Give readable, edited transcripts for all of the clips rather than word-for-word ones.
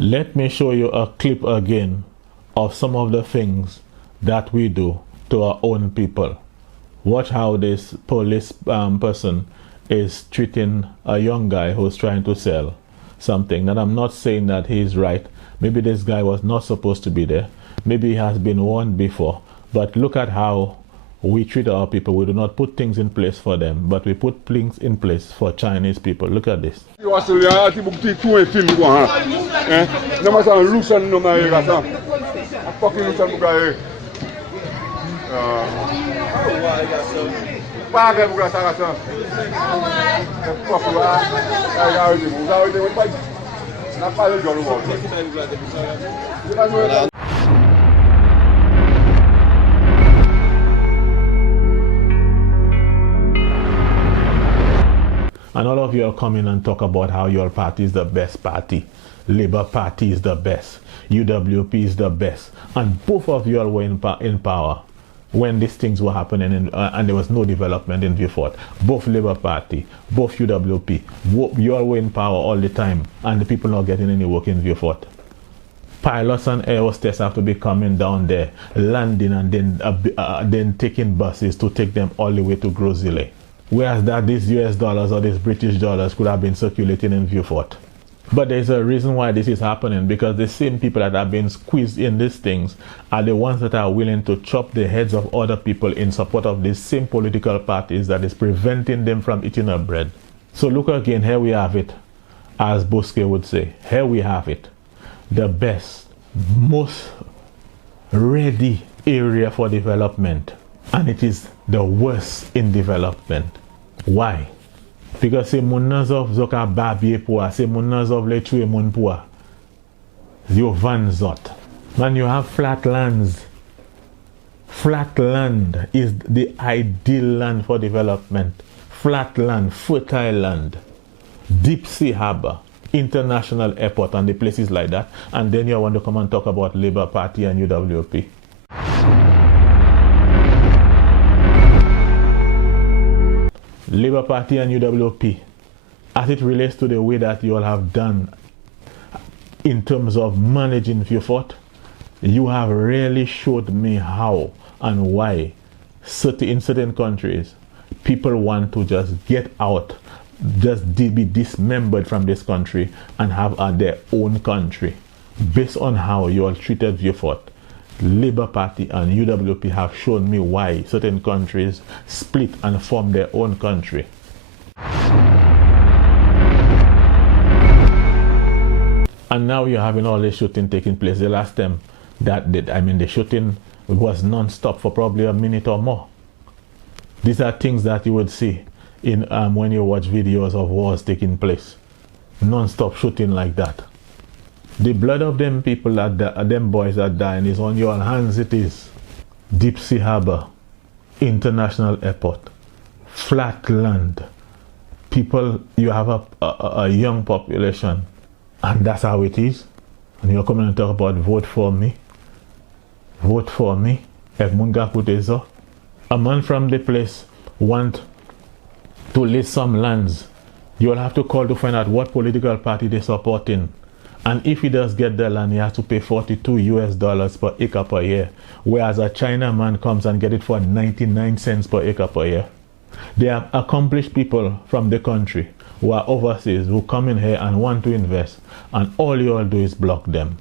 Let me show you a clip again of some of the things that we do to our own people. Watch how this police person is treating a young guy who's trying to sell something. And I'm not saying that he's right. Maybe this guy was not supposed to be there. Maybe he has been warned before. But look at how we treat our people. We do not put things in place for them, but we put things in place for Chinese people. Look at this. And all of you are coming and talk about how your party is the best party. Labour Party is the best. UWP is the best. And both of you all were in power when these things were happening and there was no development in Vieux-Fort. Both Labour Party, both UWP, you all were in power all the time and the people not getting any work in Vieux-Fort. Pilots and air hostess have to be coming down there, landing and then taking buses to take them all the way to Grosile. Whereas that these US dollars or these British dollars could have been circulating in Vieux-Fort. But there's a reason why this is happening, because the same people that have been squeezed in these things are the ones that are willing to chop the heads of other people in support of these same political parties that is preventing them from eating our bread. So look again, here we have it, as Bosque would say. Here we have it. The best, most ready area for development. And it is the worst in development. Why? Because se moun nan zov zoka babye pou a, se moun nan zov le tue moun pou a. Yo van zot. Man, you have flat lands. Flat land is the ideal land for development. Flat land, fertile land, deep sea harbor, international airport and the places like that. And then you want to come and talk about Labour Party and UWP. Labour Party and UWP, as it relates to the way that you all have done in terms of managing Vieux-Fort, you have really showed me how and why in certain countries people want to just get out, just be dismembered from this country and have their own country based on how you all treated Vieux-Fort. Labour Party and UWP have shown me why certain countries split and form their own country. And now you're having all this shooting taking place. The last time the shooting was non-stop for probably a minute or more. These are things that you would see in when you watch videos of wars taking place. Non-stop shooting like that. The blood of them people, them boys that dying is on your hands. It is. Deep sea harbor, international airport, flat land. People, you have a young population, and that's how it is. And you're coming and talk about vote for me. Vote for me. A man from the place want to list some lands. You'll have to call to find out what political party they're supporting. And if he does get the land, he has to pay $42 per acre per year. Whereas a China man comes and get it for 99 cents per acre per year. They are accomplished people from the country who are overseas, who come in here and want to invest. And all you all do is block them.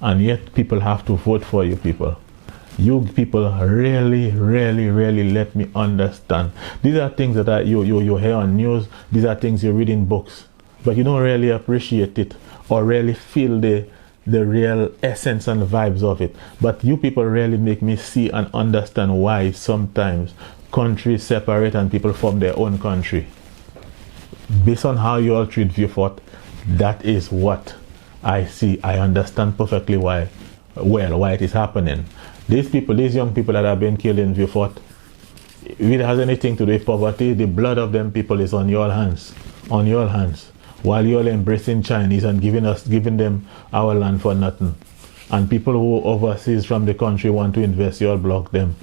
And yet people have to vote for you people. You people really, really, really let me understand. These are things that you hear on news. These are things you read in books. But you don't really appreciate it or really feel the real essence and vibes of it. But you people really make me see and understand why sometimes countries separate and people form their own country. Based on how you all treat Vieux-Fort, that is what I see. I understand perfectly why it is happening. These people, these young people that have been killed in Vieux-Fort, if it has anything to do with poverty, the blood of them people is on your hands. On your hands. While you're embracing Chinese and giving them our land for nothing. And people who overseas from the country want to invest, you all block them.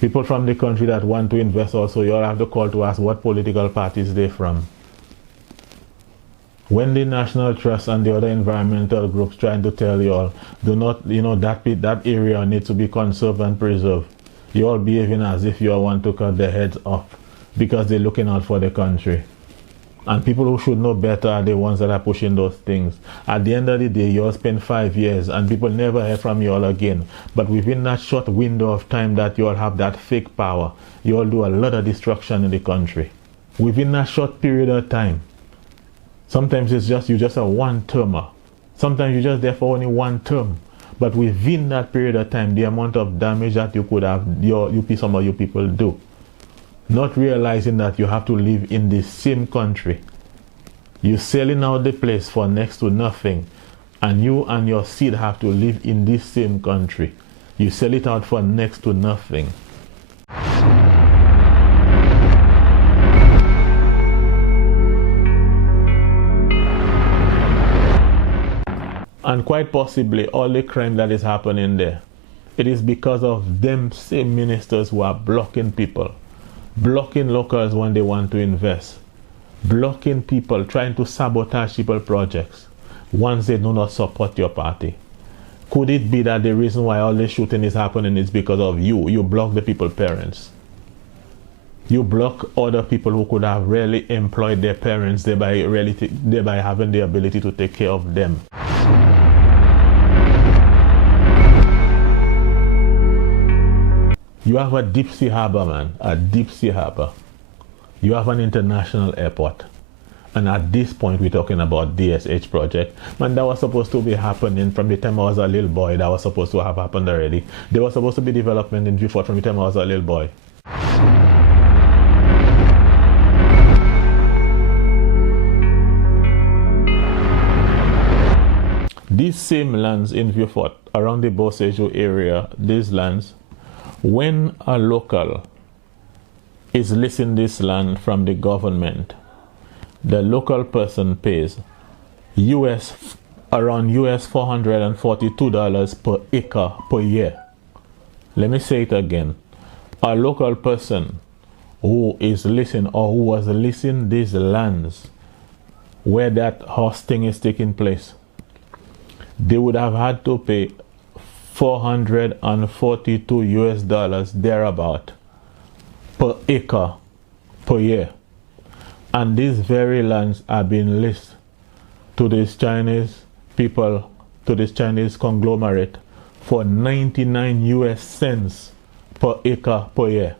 People from the country that want to invest also, you all have to call to ask what political parties they're from. When the National Trust and the other environmental groups trying to tell you all, do not, that area needs to be conserved and preserved, you all behaving as if you all want to cut their heads off because they're looking out for the country. And people who should know better are the ones that are pushing those things. At the end of the day, you all spend 5 years and people never hear from you all again. But within that short window of time that you all have that fake power, you all do a lot of destruction in the country. Within that short period of time, sometimes it's just, you're just a one-termer. Sometimes you're just there for only one term. But within that period of time, the amount of damage that you could have, some of you people do. Not realizing that you have to live in the same country. You're selling out the place for next to nothing. And you and your seed have to live in this same country. You sell it out for next to nothing. And quite possibly all the crime that is happening there, it is because of them same ministers who are blocking people, blocking locals when they want to invest, blocking people, trying to sabotage people's projects once they do not support your party. Could it be that the reason why all this shooting is happening is because of you? You block the people's parents. You block other people who could have really employed their parents, thereby having the ability to take care of them. You have a deep sea harbor, man, a deep sea harbor. You have an international airport. And at this point, we're talking about DSH project. Man, that was supposed to be happening from the time I was a little boy. That was supposed to have happened already. There was supposed to be development in Vieux Fort from the time I was a little boy. These same lands in Vieux Fort, around the Beausejour area, these lands, when a local is leasing this land from the government, the local person pays around US $442 per acre per year. Let me say it again. A local person who is leasing or who was leasing these lands where that hosting is taking place, they would have had to pay $442 thereabout per acre per year. And these very lands are being leased to these Chinese people, to this Chinese conglomerate for 99 US cents per acre per year.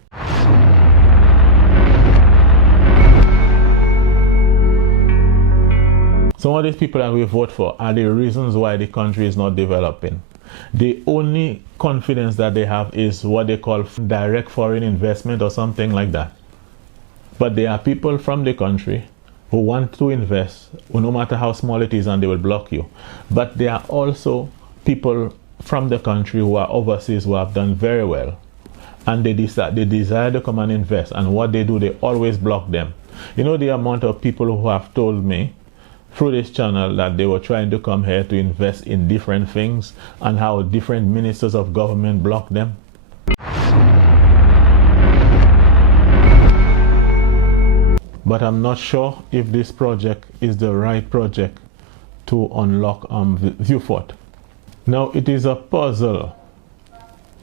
Some of these people that we vote for are the reasons why the country is not developing. The only confidence that they have is what they call direct foreign investment or something like that. But there are people from the country who want to invest, no matter how small it is, and they will block you. But there are also people from the country who are overseas who have done very well. And they desire to come and invest. And what they do, they always block them. You know the amount of people who have told me through this channel that they were trying to come here to invest in different things and how different ministers of government block them. But I'm not sure if this project is the right project to unlock Vieux Fort. Now, it is a puzzle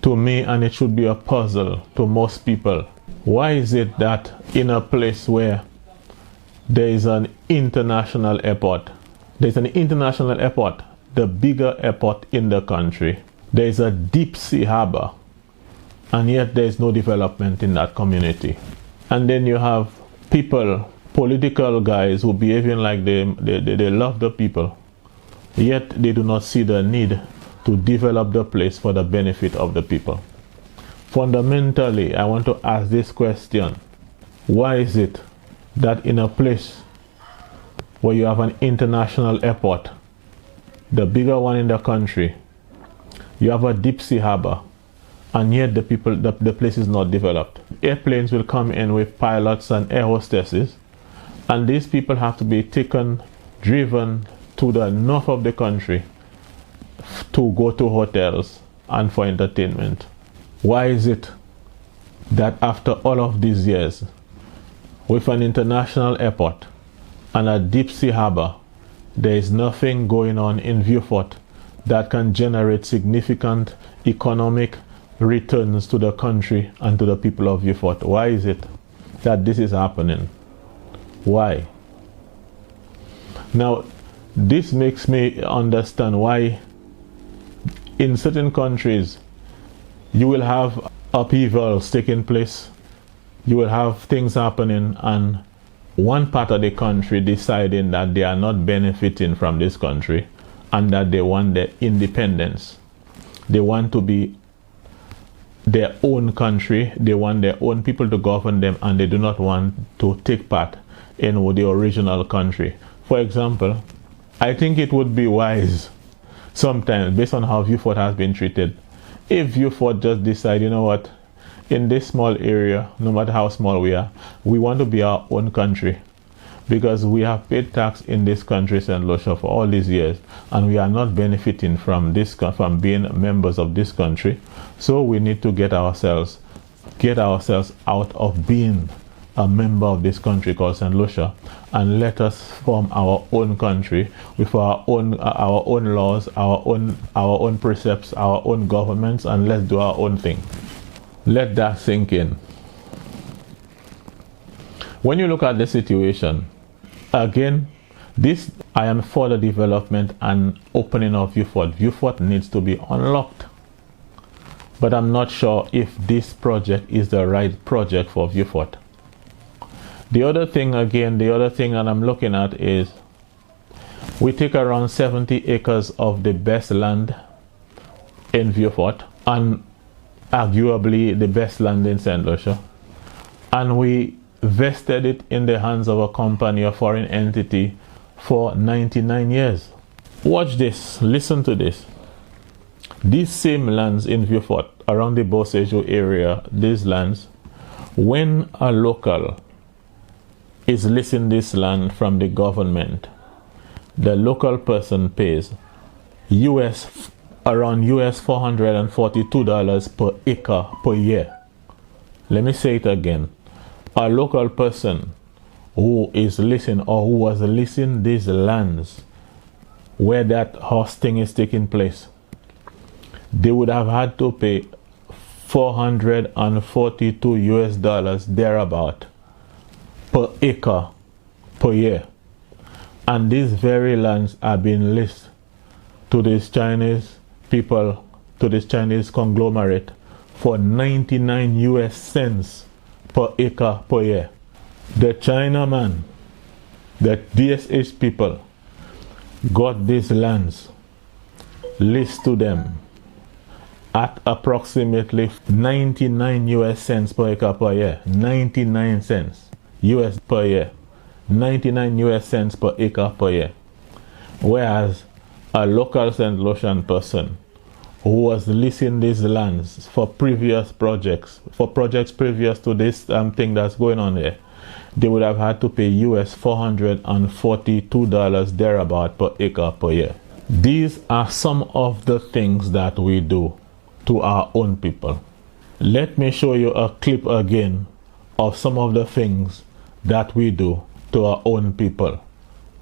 to me, and it should be a puzzle to most people. Why is it that in a place where there is an international airport, the bigger airport in the country, there is a deep sea harbor, and yet there is no development in that community? And then you have people, political guys who behaving like they love the people, yet they do not see the need to develop the place for the benefit of the people. Fundamentally, I want to ask this question: why is it that in a place where you have an international airport, the bigger one in the country, you have a deep sea harbor, and yet the place is not developed? Airplanes will come in with pilots and air hostesses, and these people have to be driven to the north of the country to go to hotels and for entertainment. Why is it that after all of these years, with an international airport and a deep sea harbor, there is nothing going on in Vieux-Fort that can generate significant economic returns to the country and to the people of Vieux-Fort. Why is it that this is happening? Why? Now, this makes me understand why in certain countries you will have upheavals taking place, you will have things happening, and one part of the country deciding that they are not benefiting from this country and that they want their independence. They want to be their own country, they want their own people to govern them, and they do not want to take part in the original country. For example, I think it would be wise sometimes, based on how Vieux-Fort has been treated, if Vieux-Fort just decide, you know what, in this small area, no matter how small we are, we want to be our own country, because we have paid tax in this country, St Lucia, for all these years, and we are not benefiting from this, from being members of this country. So we need to get ourselves out of being a member of this country called St Lucia, and let us form our own country with our own laws, our own precepts, our own governments, and let's do our own thing. Let that sink in. When you look at the situation, again, I am for the development and opening of Vieux-Fort. Vieux-Fort needs to be unlocked. But I'm not sure if this project is the right project for Vieux-Fort. The other thing that I'm looking at is we take around 70 acres of the best land in Vieux-Fort, and arguably the best land in St Lucia, and we vested it in the hands of a company, a foreign entity, for 99 years. Watch this, listen to this. These same lands in Vieux-Fort, around the Beausejour area, these lands, when a local is leasing this land from the government, the local person pays around $442 per acre per year. Let me say it again. A local person who is leasing, or who was leasing these lands where that hosting is taking place, they would have had to pay $442 thereabout per acre per year. And these very lands are being leased to these Chinese people, to this Chinese conglomerate, for 99 US cents per acre per year. The Chinaman, the DSH people, got these lands leased to them at approximately 99 US cents per acre per year. 99 cents US per year. 99 US cents per acre per year. Whereas a local St Lucian person who was leasing these lands for previous projects, previous to this thing that's going on there, they would have had to pay US $442 thereabout per acre per year. These are some of the things that we do to our own people. Let me show you a clip again of some of the things that we do to our own people.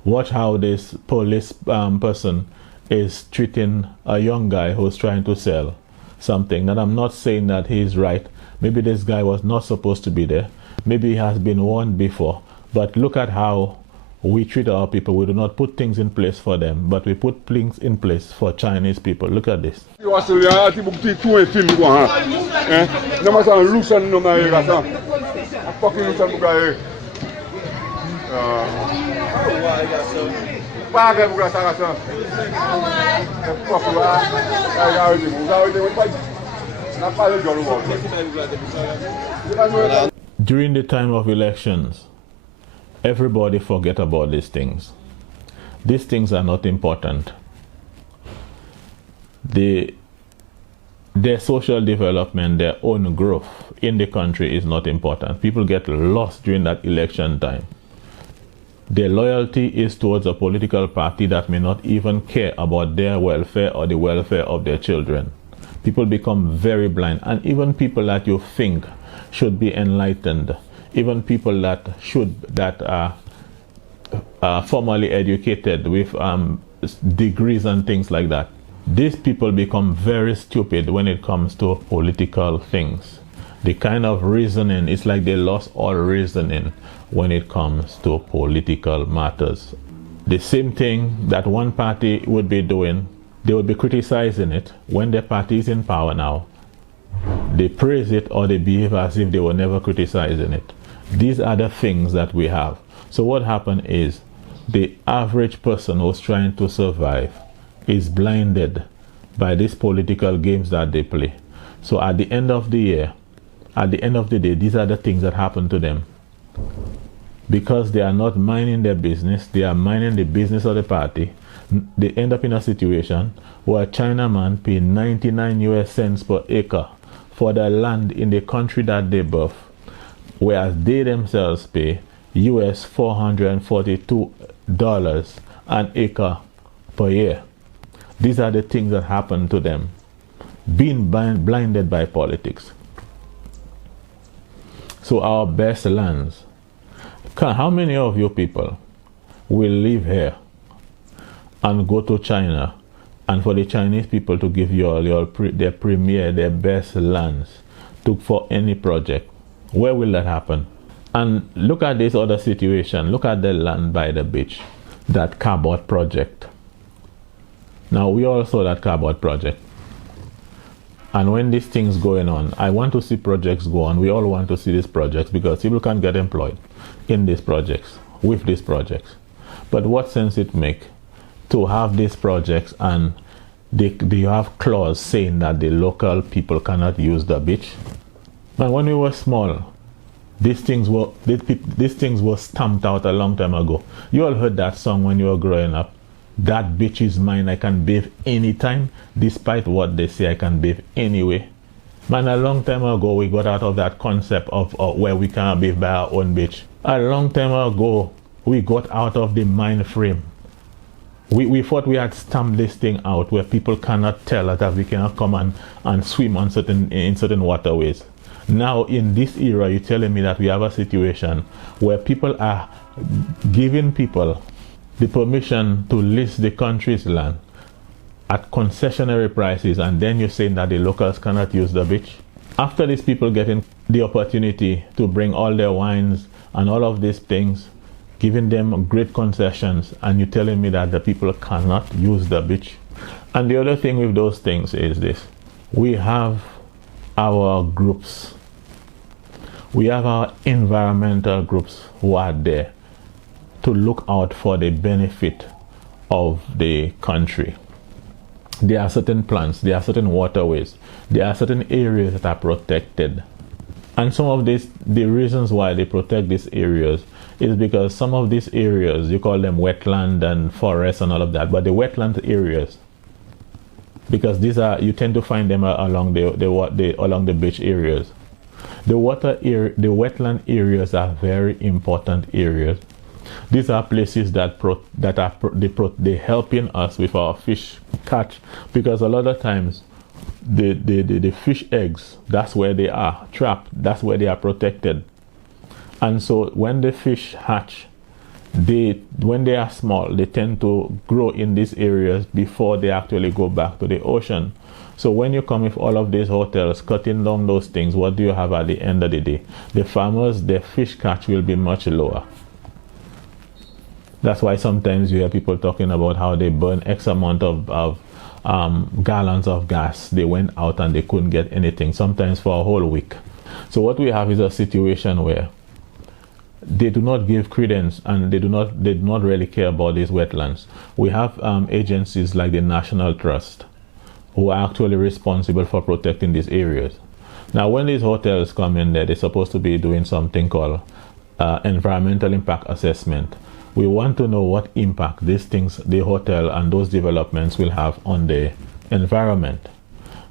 Watch how this police person is treating a young guy who's trying to sell something. And I'm not saying that he's right. Maybe this guy was not supposed to be there. Maybe he has been warned before. But look at how we treat our people. We do not put things in place for them, but we put things in place for Chinese people. Look at this. During the time of elections, everybody forget about these things. These things are not important. Their social development, their own growth in the country is not important. People get lost during that election time. Their loyalty is towards a political party that may not even care about their welfare or the welfare of their children. People become very blind, and even people that you think should be enlightened, even people that formally educated with degrees and things like that. These people become very stupid when it comes to political things. The kind of reasoning, it's like they lost all reasoning when it comes to political matters. The same thing that one party would be doing, they would be criticizing it. When their party is in power now, they praise it or they behave as if they were never criticizing it. These are the things that we have. So what happened is the average person who's trying to survive is blinded by these political games that they play. So at the end of the year, at the end of the day, these are the things that happen to them. Because they are not minding their business, they are minding the business of the party. They end up in a situation where a Chinaman pays 99 US cents per acre for the land in the country that they birth, whereas they themselves pay US $442 an acre per year. These are the things that happen to them, being blinded by politics. So our best lands. How many of you people will live here and go to China and for the Chinese people to give you all their premier, their best lands for any project? Where will that happen? And look at this other situation. Look at the land by the beach, that cardboard project. Now we all saw that cardboard project. And when these things going on, I want to see projects go on. We all want to see these projects because people can get employed in these projects, with these projects. But what sense it make to have these projects and they have clause saying that the local people cannot use the beach? And when we were small, these things were stamped out a long time ago. You all heard that song when you were growing up. That beach is mine, I can bathe anytime, despite what they say, I can bathe anyway. Man, a long time ago, we got out of that concept of where we can bathe by our own beach. A long time ago, we got out of the mind frame. We thought we had stamped this thing out where people cannot tell us that we cannot come and swim on in certain waterways. Now, in this era, you're telling me that we have a situation where people are giving people the permission to lease the country's land at concessionary prices, and then you're saying that the locals cannot use the beach? After these people getting the opportunity to bring all their wines and all of these things, giving them great concessions, and you're telling me that the people cannot use the beach? And the other thing with those things is this: we have our groups, we have our environmental groups who are there to look out for the benefit of the country. There are certain plants, there are certain waterways, there are certain areas that are protected. And some of these, the reasons why they protect these areas is because some of these areas, you call them wetland and forest and all of that, but the wetland areas, because these are, you tend to find them along along the beach areas. The wetland areas are very important areas. These are places that they helping us with our fish catch, because a lot of times the fish eggs, that's where they are trapped, that's where they are protected. And so when the fish hatch, when they are small, they tend to grow in these areas before they actually go back to the ocean. So when you come with all of these hotels cutting down those things, what do you have at the end of the day? The farmers, their fish catch will be much lower. That's why sometimes you hear people talking about how they burn X amount of gallons of gas. They went out and they couldn't get anything, sometimes for a whole week. So what we have is a situation where they do not give credence and they do not really care about these wetlands. We have agencies like the National Trust who are actually responsible for protecting these areas. Now, when these hotels come in there, they're supposed to be doing something called environmental impact assessment. We want to know what impact these things, the hotel and those developments, will have on the environment.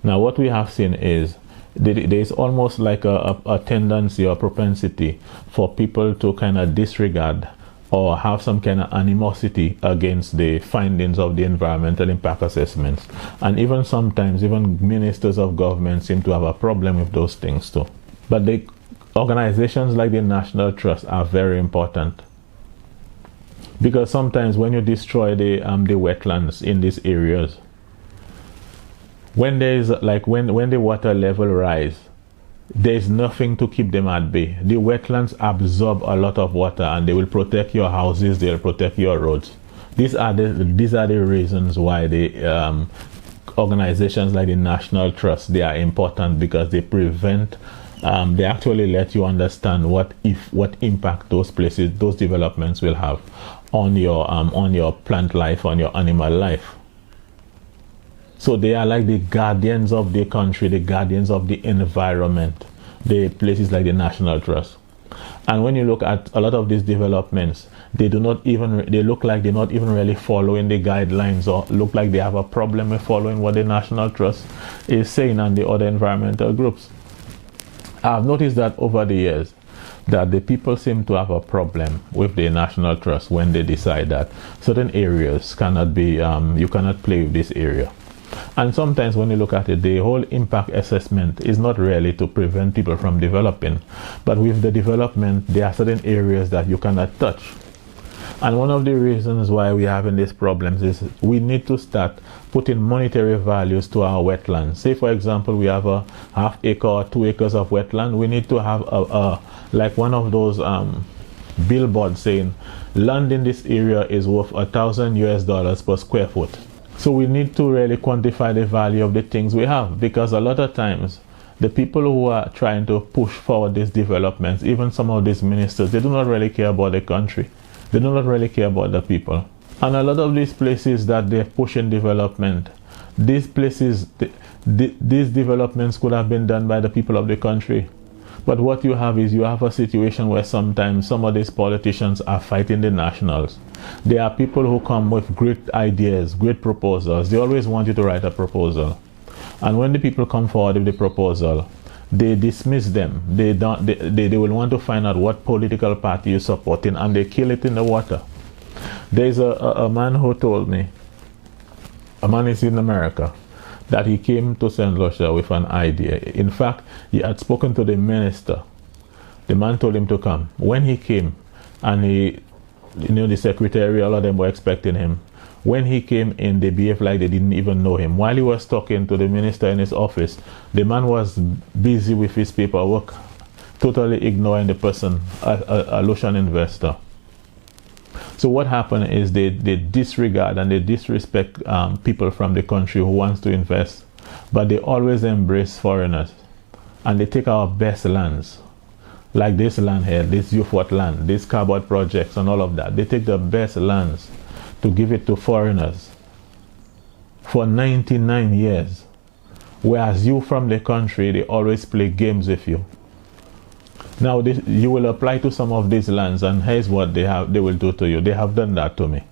Now, what we have seen is there is almost like a tendency or propensity for people to kind of disregard or have some kind of animosity against the findings of the environmental impact assessments. And even sometimes, even ministers of government seem to have a problem with those things too. But the organizations like the National Trust are very important. Because sometimes when you destroy the wetlands in these areas, when there is like when the water level rise, there's nothing to keep them at bay. The wetlands absorb a lot of water and they will protect your houses, they'll protect your roads. These are the reasons why the organizations like the National Trust, they are important, because they prevent they actually let you understand what impact those places, those developments will have on your plant life, on your animal life. So they are like the guardians of the country, the guardians of the environment, the places like the National Trust. And when you look at a lot of these developments, they look like they're not even really following the guidelines, or look like they have a problem with following what the National Trust is saying and the other environmental groups. I've noticed that over the years, that the people seem to have a problem with the National Trust when they decide that certain areas cannot be, you cannot play with this area. And sometimes when you look at it, the whole impact assessment is not really to prevent people from developing, but with the development, there are certain areas that you cannot touch. And one of the reasons why we're having these problems is we need to start putting monetary values to our wetlands. Say, for example, we have a half acre or 2 acres of wetland. We need to have like one of those billboards saying land in this area is worth $1,000 per square foot. So we need to really quantify the value of the things we have, because a lot of times the people who are trying to push forward these developments, even some of these ministers, they do not really care about the country. They do not really care about the people. And a lot of these places that they're pushing development, these places, these developments could have been done by the people of the country. But what you have is you have a situation where sometimes some of these politicians are fighting the nationals. There are people who come with great ideas, great proposals. They always want you to write a proposal. And when the people come forward with the proposal, they dismiss them. They will want to find out what political party you're supporting, and they kill it in the water. There's a man who told me, a man is in America, that he came to St Lucia with an idea. In fact, he had spoken to the minister. The man told him to come. When he came, and the secretary, all of them were expecting him. When he came in, they behaved like they didn't even know him. While he was talking to the minister in his office, the man was busy with his paperwork, totally ignoring the person, a Lucian investor. So what happened is they disregard and they disrespect people from the country who wants to invest, but they always embrace foreigners, and they take our best lands, like this land here, this Youthfort land, this cardboard projects and all of that. They take the best lands to give it to foreigners for 99 years, whereas you from the country, they always play games with you. Now you will apply to some of these lands, and here's what they will do to you. They have done that to me.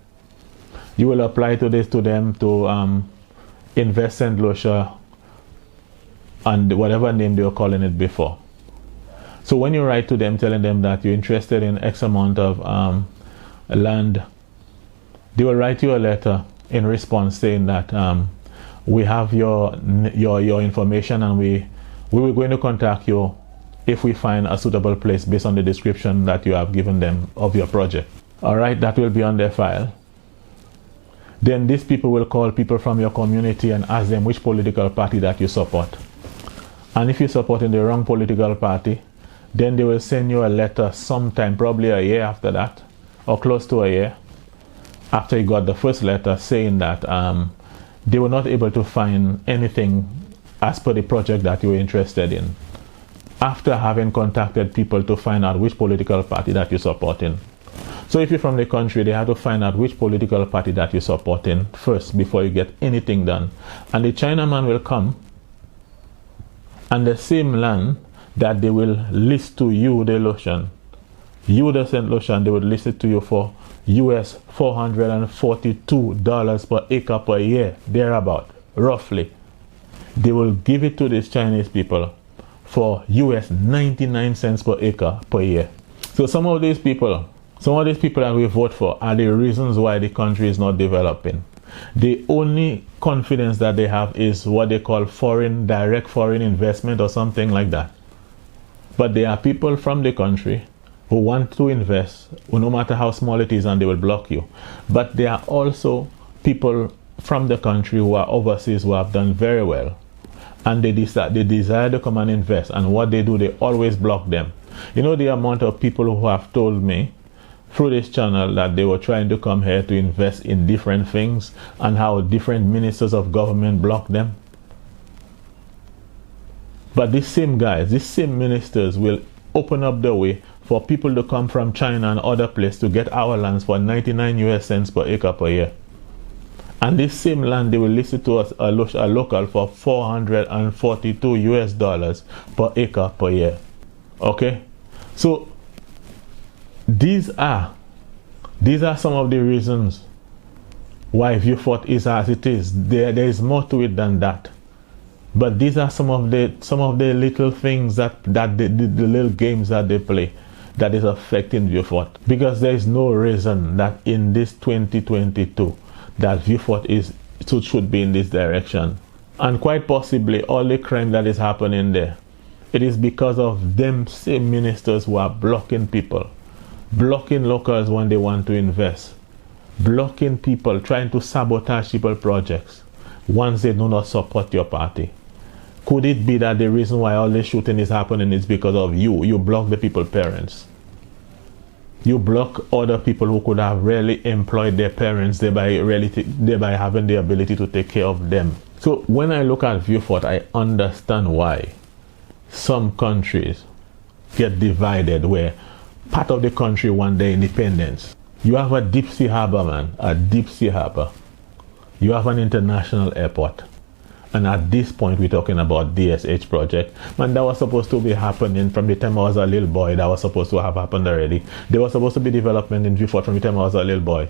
You will apply to them to invest St Lucia and whatever name they were calling it before. So when you write to them telling them that you're interested in X amount of land, they will write you a letter in response saying that we have your information, and we were going to contact you if we find a suitable place based on the description that you have given them of your project. All right, that will be on their file. Then these people will call people from your community and ask them which political party that you support. And if you're supporting the wrong political party, then they will send you a letter sometime, probably a year after that, or close to a year, after you got the first letter, saying that they were not able to find anything as per the project that you were interested in, after having contacted people to find out which political party that you're supporting. So if you're from the country, they have to find out which political party that you're supporting first before you get anything done. And the Chinaman will come, and the same land that they will list to you, the Lucian, you the St Lucian, they would list it to you for US $442 per acre per year, thereabout, roughly. They will give it to these Chinese people for US 99 cents per acre per year. So some of these people that we vote for are the reasons why the country is not developing. The only confidence that they have is what they call direct foreign investment or something like that. But there are people from the country who want to invest, no matter how small it is, and they will block you. But there are also people from the country who are overseas who have done very well, and they desire to come and invest, and what they do, they always block them. You know the amount of people who have told me through this channel that they were trying to come here to invest in different things, and how different ministers of government block them. But these same guys, these same ministers will open up the way for people to come from China and other places to get our lands for 99 US cents per acre per year. And this same land, they will list it to us a local for 442 US dollars per acre per year. Okay? So these are some of the reasons why Vieux-Fort is as it is. There is more to it than that. But these are some of the little things that the little games that they play that is affecting Vieux-Fort. Because there is no reason that in this 2022 that Vieux-Fort should be in this direction. And quite possibly all the crime that is happening there, it is because of them same ministers who are blocking people, blocking locals when they want to invest, blocking people, trying to sabotage people's projects once they do not support your party. Could it be that the reason why all this shooting is happening is because of you? You block the people's parents. You block other people who could have really employed their parents, thereby having the ability to take care of them. So when I look at Vieux-Fort, I understand why some countries get divided, where part of the country want their independence. You have a deep sea harbor, man, a deep sea harbor. You have an international airport. And at this point, we're talking about DSH project. Man, that was supposed to be happening from the time I was a little boy. That was supposed to have happened already. There was supposed to be development in Vieux-Fort from the time I was a little boy.